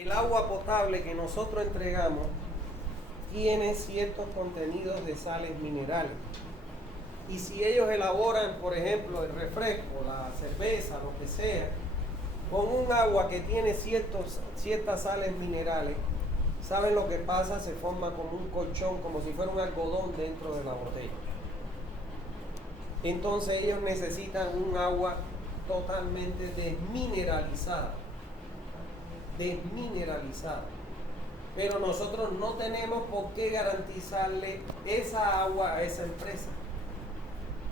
El agua potable que nosotros entregamos tiene ciertos contenidos de sales minerales. Y si ellos elaboran, por ejemplo, el refresco, la cerveza, lo que sea, con un agua que tiene ciertas sales minerales, ¿saben lo que pasa? Se forma como un colchón, como si fuera un algodón dentro de la botella. Entonces ellos necesitan un agua totalmente desmineralizada. Pero nosotros no tenemos por qué garantizarle esa agua a esa empresa.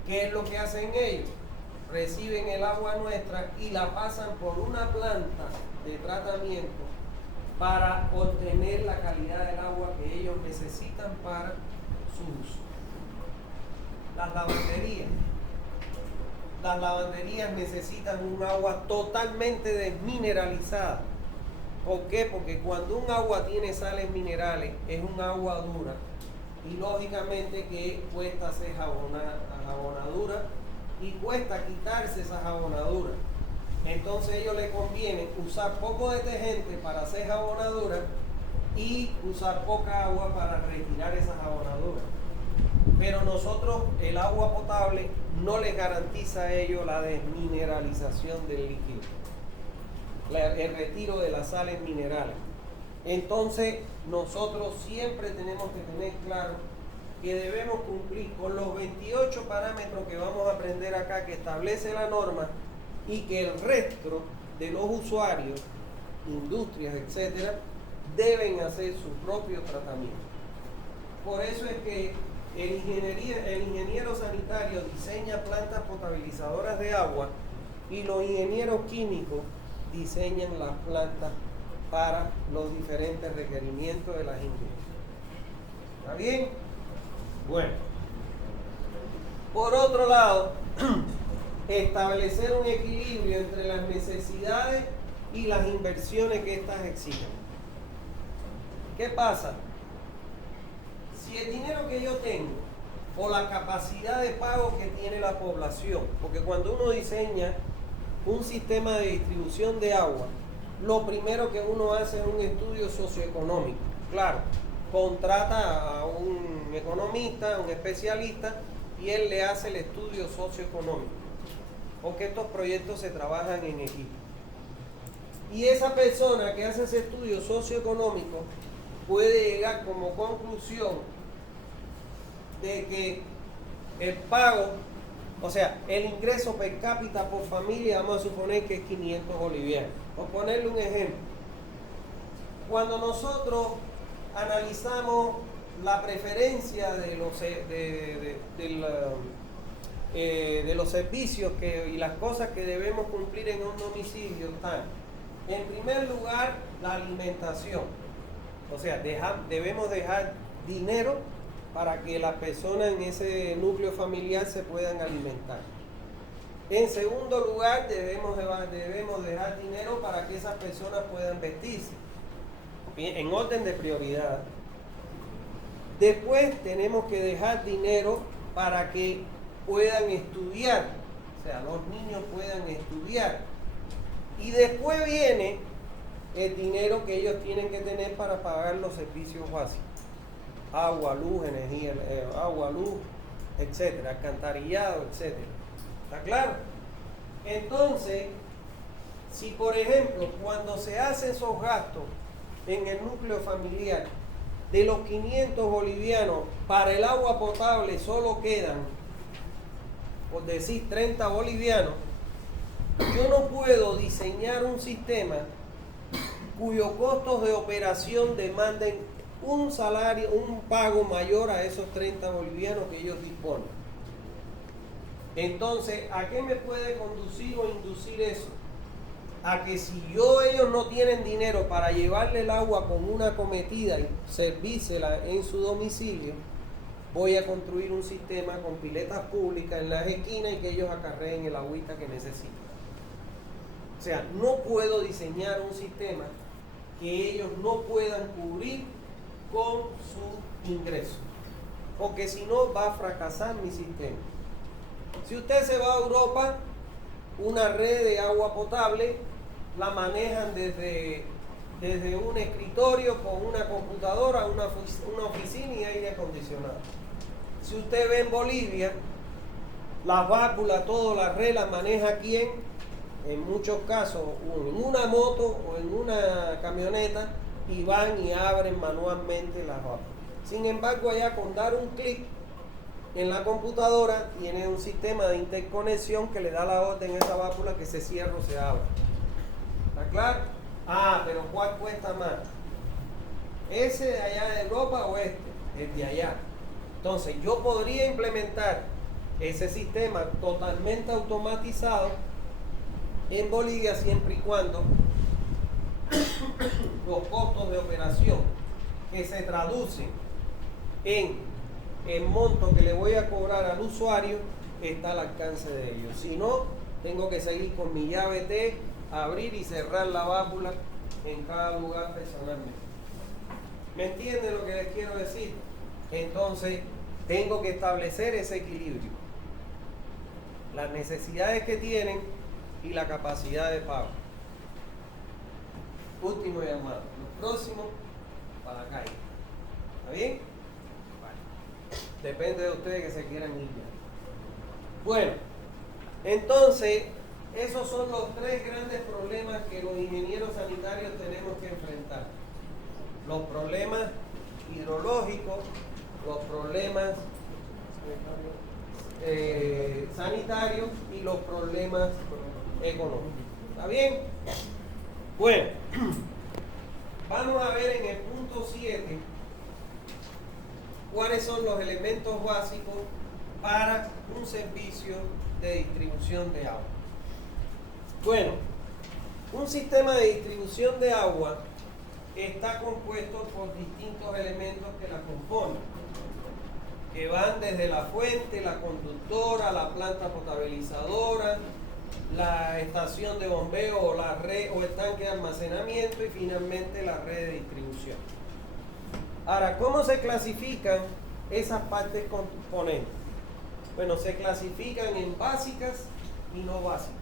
¿Qué es lo que hacen ellos? Reciben el agua nuestra y la pasan por una planta de tratamiento para obtener la calidad del agua que ellos necesitan para su uso. Las lavanderías necesitan un agua totalmente desmineralizada. ¿Por qué? Porque cuando un agua tiene sales minerales es un agua dura y lógicamente que cuesta hacer jabonadura y cuesta quitarse esa jabonadura. Entonces a ellos les conviene usar poco detergente para hacer jabonadura y usar poca agua para retirar esa jabonadura. Pero nosotros, el agua potable no les garantiza a ellos la desmineralización del líquido, el retiro de las sales minerales. Entonces nosotros siempre tenemos que tener claro que debemos cumplir con los 28 parámetros que vamos a aprender acá, que establece la norma, y que el resto de los usuarios, industrias, etcétera, deben hacer su propio tratamiento. Por eso es que el ingeniero sanitario diseña plantas potabilizadoras de agua y los ingenieros químicos diseñan las plantas para los diferentes requerimientos de las industrias. ¿Está bien? Bueno. Por otro lado, establecer un equilibrio entre las necesidades y las inversiones que éstas exigen. ¿Qué pasa? Si el dinero que yo tengo o la capacidad de pago que tiene la población, porque cuando uno diseña un sistema de distribución de agua, lo primero que uno hace es un estudio socioeconómico. Claro, contrata a un economista, un especialista, y él le hace el estudio socioeconómico, porque estos proyectos se trabajan en equipo. Y esa persona que hace ese estudio socioeconómico puede llegar como conclusión de que el pago, o sea, el ingreso per cápita por familia, vamos a suponer que es 500 bolivianos. Por ponerle un ejemplo, cuando nosotros analizamos la preferencia de los servicios y las cosas que debemos cumplir en un domicilio, están, en primer lugar, la alimentación. O sea, debemos dejar dinero para que las personas en ese núcleo familiar se puedan alimentar. En segundo lugar, debemos dejar dinero para que esas personas puedan vestirse, en orden de prioridad. Después tenemos que dejar dinero para que puedan estudiar, o sea, los niños puedan estudiar. Y después viene el dinero que ellos tienen que tener para pagar los servicios básicos: agua, luz, energía, etcétera, alcantarillado, etcétera. ¿Está claro? Entonces, si por ejemplo, cuando se hacen esos gastos en el núcleo familiar, de los 500 bolivianos, para el agua potable solo quedan, por decir, 30 bolivianos, yo no puedo diseñar un sistema cuyos costos de operación demanden un salario, un pago mayor a esos 30 bolivianos que ellos disponen. Entonces, ¿a qué me puede conducir o inducir eso? A que si ellos no tienen dinero para llevarle el agua con una cometida y servírsela en su domicilio, voy a construir un sistema con piletas públicas en las esquinas y que ellos acarreen el agüita que necesitan. O sea, no puedo diseñar un sistema que ellos no puedan cubrir con su ingreso, porque si no va a fracasar mi sistema. Si usted se va a Europa, una red de agua potable la manejan desde desde un escritorio con una computadora, una oficina y aire acondicionado. Si usted ve en Bolivia, las válvulas, todas las reglas maneja quién, en muchos casos, en una moto o en una camioneta, y van y abren manualmente las válvulas. Sin embargo, allá con dar un clic en la computadora tiene un sistema de interconexión que le da la orden a esa válvula que se cierra o se abre. ¿Está claro? Ah, pero ¿cuál cuesta más? ¿Ese de allá de Europa o este? El de allá. Entonces, yo podría implementar ese sistema totalmente automatizado en Bolivia siempre y cuando los costos de operación que se traducen en el monto que le voy a cobrar al usuario está al alcance de ellos. Si no, tengo que seguir con mi llave T, abrir y cerrar la válvula en cada lugar personalmente. ¿Me entienden lo que les quiero decir? Entonces, tengo que establecer ese equilibrio. Las necesidades que tienen y la capacidad de pago. Último llamado. Los próximos para acá. ¿Está bien? Vale. Depende de ustedes que se quieran ir ya. Bueno, entonces, esos son los tres grandes problemas que los ingenieros sanitarios tenemos que enfrentar. Los problemas hidrológicos, los problemas sanitarios y los problemas económicos. ¿Está bien? Bueno, vamos a ver en el punto 7 cuáles son los elementos básicos para un servicio de distribución de agua. Bueno, un sistema de distribución de agua está compuesto por distintos elementos que la componen, que van desde la fuente, la conductora, la planta potabilizadora, la estación de bombeo o la red o el tanque de almacenamiento y finalmente la red de distribución. Ahora, ¿cómo se clasifican esas partes componentes? Bueno, se clasifican en básicas y no básicas.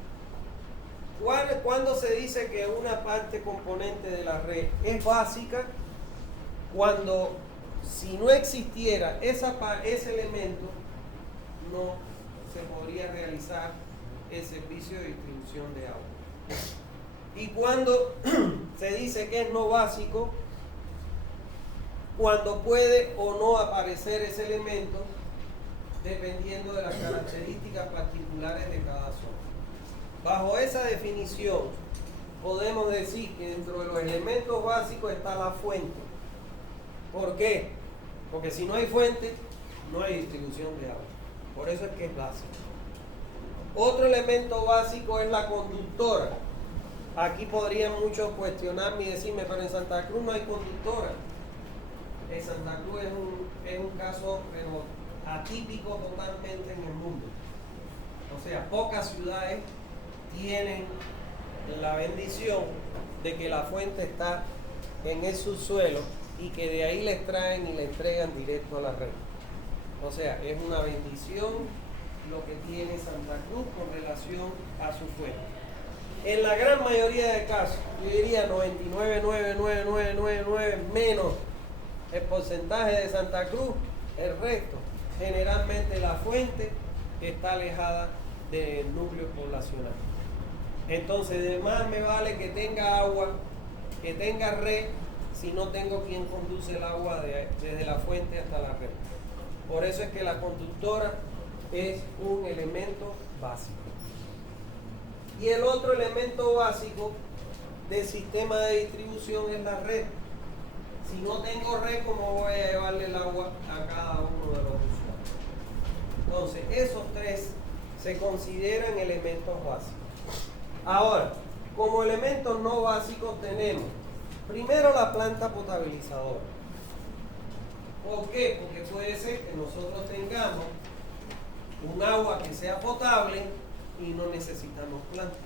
¿Cuándo se dice que una parte componente de la red es básica? Cuando, si no existiera ese elemento, no se podría realizar el servicio de distribución de agua. Y cuando se dice que es no básico, cuando puede o no aparecer ese elemento, dependiendo de las características particulares de cada zona. Bajo esa definición, podemos decir que dentro de los elementos básicos está la fuente. ¿Por qué? Porque si no hay fuente, no hay distribución de agua. Por eso es que es básico. Otro elemento básico es la conductora. Aquí podrían muchos cuestionarme y decirme, pero en Santa Cruz no hay conductora. En Santa Cruz es un caso pero atípico totalmente en el mundo. O sea, pocas ciudades tienen la bendición de que la fuente está en el subsuelo y que de ahí le extraen y le entregan directo a la red. O sea, es una bendición lo que tiene Santa Cruz con relación a su fuente. En la gran mayoría de casos, yo diría 99,99999 menos el porcentaje de Santa Cruz, el resto, generalmente la fuente está alejada del núcleo poblacional. Entonces, de más me vale que tenga agua, que tenga red, si no tengo quien conduce el agua desde la fuente hasta la red. Por eso es que la conductora es un elemento básico. Y el otro elemento básico del sistema de distribución es la red. Si no tengo red, ¿cómo voy a llevarle el agua a cada uno de los usuarios? Entonces, esos tres se consideran elementos básicos. Ahora, como elementos no básicos tenemos, primero la planta potabilizadora. ¿Por qué? Porque puede ser que nosotros tengamos un agua que sea potable y no necesitamos planta.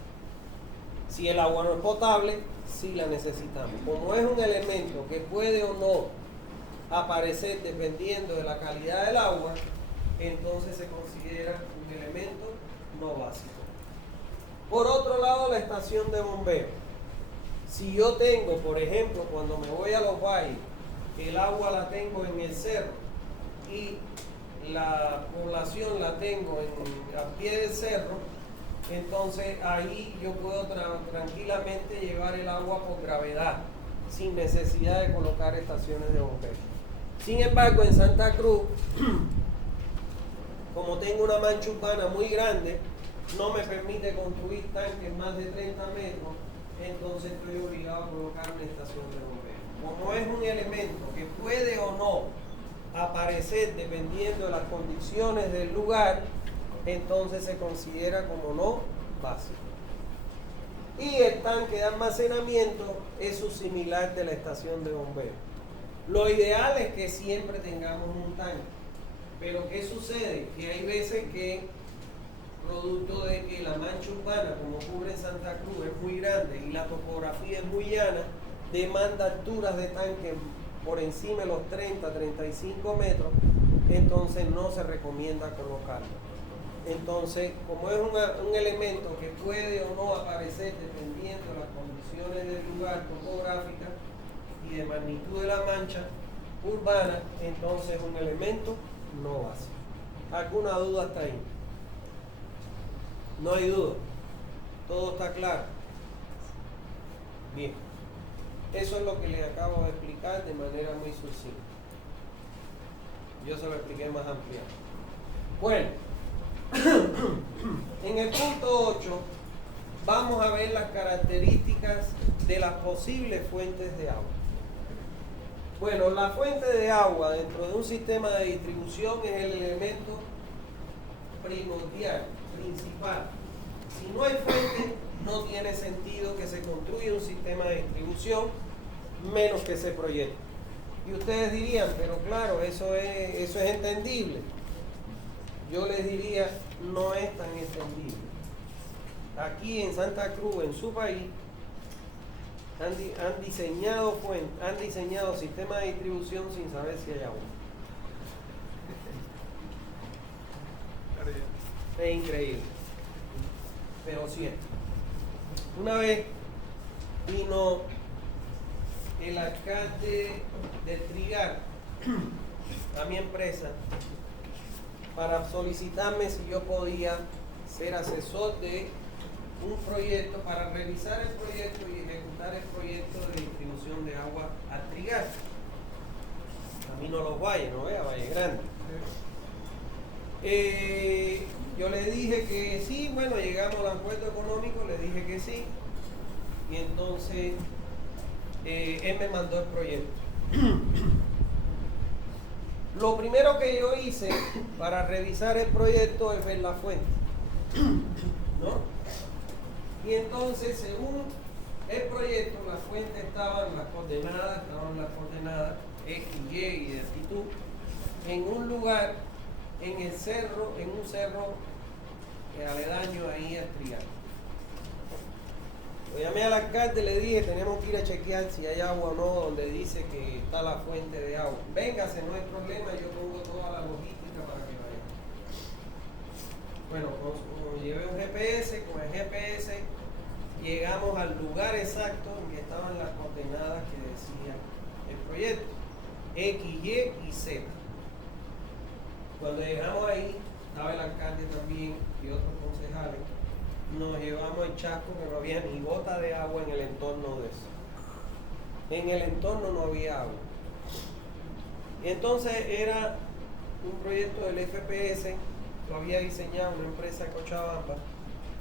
Si el agua no es potable, sí la necesitamos. Como es un elemento que puede o no aparecer dependiendo de la calidad del agua, entonces se considera un elemento no básico. Por otro lado, la estación de bombeo. Si yo tengo, por ejemplo, cuando me voy a los valles, el agua la tengo en el cerro y la población la tengo a pie del cerro, entonces ahí yo puedo tranquilamente llevar el agua por gravedad, sin necesidad de colocar estaciones de bombeo. Sin embargo, en Santa Cruz, como tengo una mancha urbana muy grande, no me permite construir tanques más de 30 metros, entonces estoy obligado a colocar una estación de bombeo. Como es un elemento que puede o no aparecer dependiendo de las condiciones del lugar, entonces se considera como no básico. Y el tanque de almacenamiento es su similar de la estación de bombeo. Lo ideal es que siempre tengamos un tanque, pero ¿qué sucede? Que hay veces que, producto de que la mancha urbana, como cubre Santa Cruz, es muy grande y la topografía es muy llana, demanda alturas de tanque por encima de los 30-35 metros, entonces no se recomienda colocarlo. Entonces, como es un elemento que puede o no aparecer dependiendo de las condiciones del lugar topográficas y de magnitud de la mancha urbana, entonces es un elemento no básico. ¿Alguna duda hasta ahí? No hay duda. Todo está claro. Bien. Eso es lo que les acabo de explicar de manera muy sucinta. Yo se lo expliqué más ampliado. Bueno, en el punto 8 vamos a ver las características de las posibles fuentes de agua. Bueno, la fuente de agua dentro de un sistema de distribución es el elemento primordial, principal. Si no hay fuente, no tiene sentido que se construya un sistema de distribución, menos que se proyecte. Y ustedes dirían, pero claro, eso es entendible. Yo les diría, no es tan entendible. Aquí en Santa Cruz, en su país, han diseñado sistemas de distribución sin saber si hay agua. Es increíble, pero cierto. Una vez vino el alcalde de Trigal a mi empresa para solicitarme si yo podía ser asesor de un proyecto, para revisar el proyecto y ejecutar el proyecto de distribución de agua a Trigal. Camino a los valles, no vea, Valle Grande. Yo le dije que sí, bueno, llegamos al acuerdo económico, le dije que sí, y entonces él me mandó el proyecto. Lo primero que yo hice para revisar el proyecto es ver la fuente, ¿no? Y entonces, según el proyecto, la fuente estaban las coordenadas X, Y y de altitud, en un lugar, en un cerro aledaño ahí a Trigal. Lo llamé al alcalde y le dije, tenemos que ir a chequear si hay agua o no, donde dice que está la fuente de agua. Véngase, no hay problema, yo pongo toda la logística para que vaya. Bueno, como llevé un GPS, con el GPS llegamos al lugar exacto en que estaban las coordenadas que decía el proyecto, X, Y y Z. Cuando llegamos ahí, estaba el alcalde también y otros concejales. Nos llevamos el chasco que no había ni gota de agua en el entorno de eso. En el entorno no había agua. Y entonces era un proyecto del FPS, lo había diseñado una empresa de Cochabamba,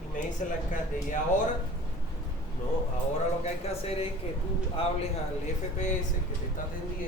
y me dice el alcalde, ¿y ahora? No, ahora lo que hay que hacer es que tú hables al FPS que te está atendiendo